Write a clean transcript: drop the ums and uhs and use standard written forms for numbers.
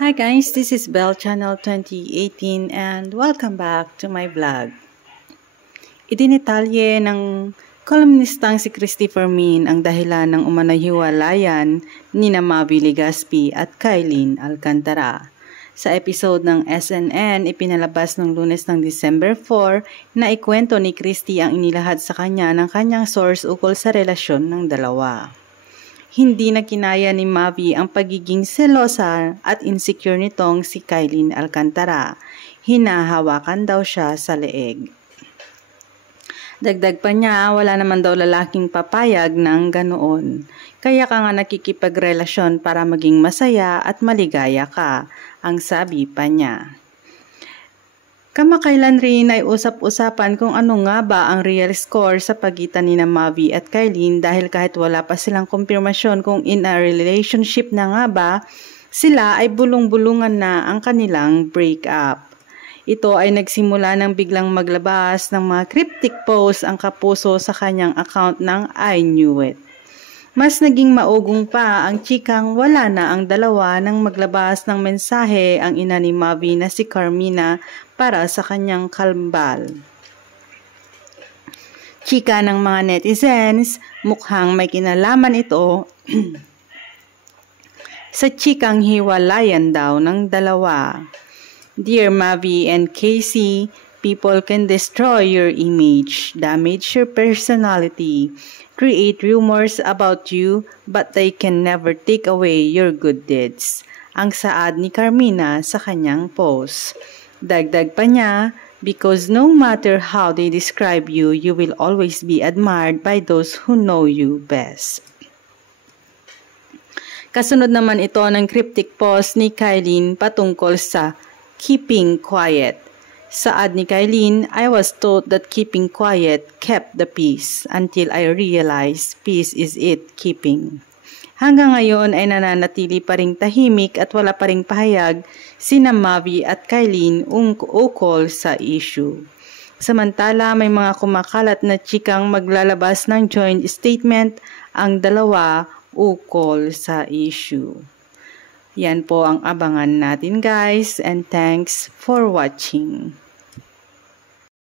Hi guys, this is Bell Channel 2018 and welcome back to my vlog. Idinitalye ng kolumnistang si Christopher Min ang dahilan ng umano'y hiwalayan ni Mavi Legaspi at Kylene Alcantara. Sa episode ng SNN, ipinalabas ng Lunes ng December 4 na ikwento ni Christy ang inilahad sa kanya ng kanyang source ukol sa relasyon ng dalawa. Hindi na kinaya ni Mavi ang pagiging selosa at insecure nitong si Kylene Alcantara. Hinahawakan daw siya sa leeg. Dagdag pa niya, wala naman daw lalaking papayag ng ganoon. Kaya ka nga nakikipagrelasyon para maging masaya at maligaya ka, ang sabi pa niya. Kamakailan rin ay usap-usapan kung ano nga ba ang real score sa pagitan ni Mavi at Kylene dahil kahit wala pa silang kumpirmasyon kung in a relationship na nga ba, sila ay bulong-bulungan na ang kanilang breakup. Ito ay nagsimula ng biglang maglabas ng mga cryptic posts ang Kapuso sa kanyang account ng I Knew It. Mas naging maugong pa ang chikang wala na ang dalawa nang maglabas ng mensahe ang ina ni Mavi na si Carmina para sa kanyang kalmbal. Chika ng mga netizens, mukhang may kinalaman ito sa chikang hiwalayan daw ng dalawa. Dear Mavi and Casey, people can destroy your image, damage your personality, create rumors about you, but they can never take away your good deeds. Ang saad ni Carmina sa kanyang post. Dagdag pa niya, because no matter how they describe you, you will always be admired by those who know you best. Kasunod naman ito ng cryptic post ni Kylene patungkol sa keeping quiet. Saad ni Kylene, I was taught that keeping quiet kept the peace until I realized peace is it keeping. Hanggang ngayon ay nananatili pa ring tahimik at wala pa ring pahayag sina Mavi at Kylene ukol sa issue. Samantala may mga kumakalat na chikang maglalabas ng joint statement ang dalawa ukol sa issue. Yan po ang abangan natin guys and thanks for watching.